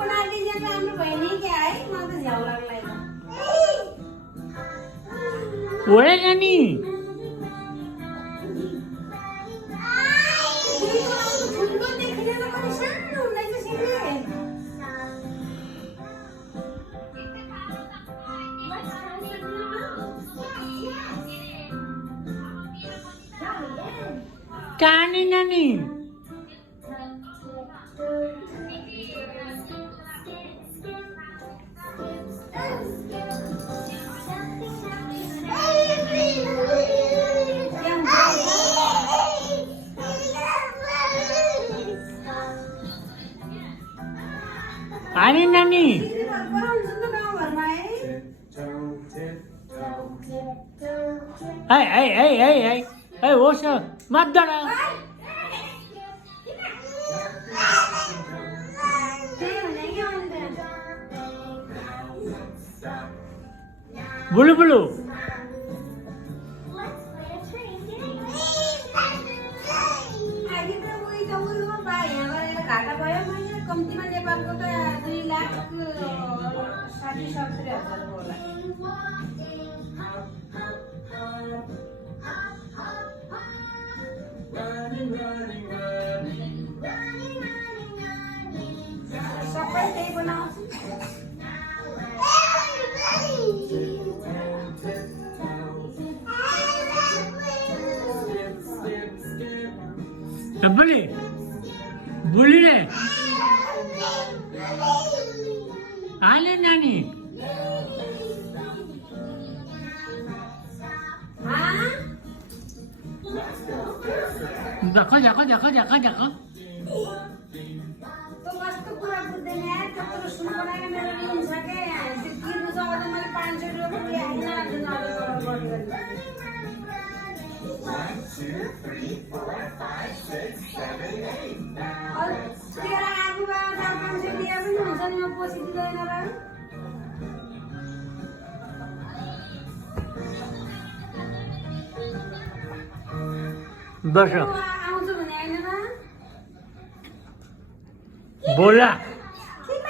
पण आली जे आम्ही बहिणी की आहे मला तर घ्यावं लागलाय ओळे नानी कानी नानी आणि नानी ऐ ओश मत बुलू बुलू घाटा भयो मैले कम्तीमा नेपालको त 2,60,70,000 होला सबै त्यही बनाउँछु बुली बुली रे आले नानी देखो देखो देखो देखो देखो तो मस्त कुरा बुझ्दैन यार त्यत्रो सुन बनाएर मेरो लिनु छ के त्यो किर्नु छ अझ मैले 500 रुपैयाँ होइन लाग्दैन तेरा आगोमा 400-500 दिए पनि हुन्छ नि म पछि दिँदैन र बस आउँछु भने होइन बोला